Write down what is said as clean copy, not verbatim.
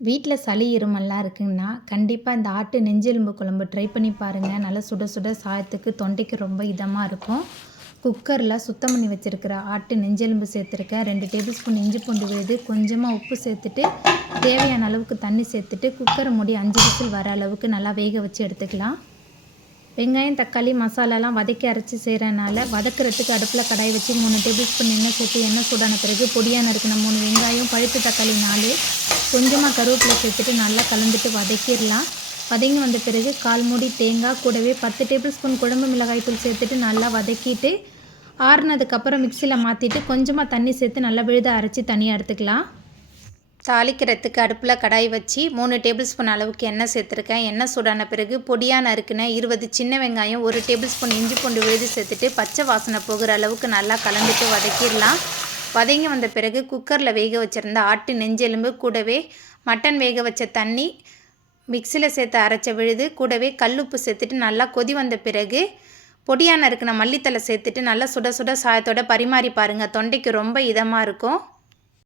வீட்டில் சளி இருமல்லாம் இருக்குங்கன்னா கண்டிப்பாக இந்த ஆட்டு நெஞ்செலும்பு குழம்பு ட்ரை பண்ணி பாருங்கள். நல்லா சுட சுட சாதத்துக்கு தொண்டைக்கு ரொம்ப இதமாக இருக்கும். குக்கரில் சுத்தம் பண்ணி வச்சுருக்கிற ஆட்டு நெஞ்செலும்பு சேர்த்துருக்கேன். 2 டேபிள் ஸ்பூன் இஞ்சி பூண்டு விழுது, கொஞ்சமாக உப்பு சேர்த்துட்டு தேவையான அளவுக்கு தண்ணி சேர்த்துட்டு குக்கரை மூடி 5 விசில் வர அளவுக்கு நல்லா வேக வச்சு எடுத்துக்கலாம். வெங்காயம் தக்காளி மசாலாலாம் வதக்கி அரைச்சி செய்கிறனால வதக்கிறதுக்கு அடுப்பில் கடாய் வச்சு 3 டேபிள் ஸ்பூன் எண்ணெய் சேர்த்து எண்ணெய் சூடான பிறகு பொடியாக நறுக்கின 3 வெங்காயம், பழுத்த தக்காளி 4, கொஞ்சமாக கருவேப்பிலை சேர்த்துட்டு நல்லா கலந்துட்டு வதக்கிடலாம். வதங்கி வந்த பிறகு 1/4 மூடி தேங்காய் கூடவே 10 டேபிள் ஸ்பூன் குழம்பு மிளகாய் தூள் சேர்த்துட்டு நல்லா வதக்கிட்டு ஆறுனதுக்கப்புறம் மிக்சியில் மாற்றிட்டு கொஞ்சமாக தண்ணி சேர்த்து நல்லா விழுத அரைச்சி தனியாக எடுத்துக்கலாம். தாளிக்கிறதுக்கு அடுப்பில் கடாய் வச்சு 3 டேபிள் ஸ்பூன் அளவுக்கு எண்ணெய் சேர்த்துருக்கேன். எண்ணெய் சூடான பிறகு பொடியாக நறுக்கின 20 சின்ன வெங்காயம், 1 டேபிள் ஸ்பூன் இஞ்சி பூண்டு விழுது சேர்த்துட்டு பச்சை வாசனை போகிற அளவுக்கு நல்லா கலந்துட்டு வதக்கிடலாம். வதங்கி வந்த பிறகு குக்கரில் வேக வச்சுருந்த ஆட்டு நெஞ்செலும்பு கூடவே மட்டன் வேக வச்ச தண்ணி, மிக்சியில் சேர்த்து அரைச்ச விழுது கூடவே கல்லுப்பு சேர்த்துட்டு நல்லா கொதி வந்த பிறகு பொடியாக நறுக்கின மல்லித்தலை சேர்த்துட்டு நல்லா சுட சுட சாதத்தோட பரிமாறி பாருங்கள். தொண்டைக்கு ரொம்ப இதமாக இருக்கும்.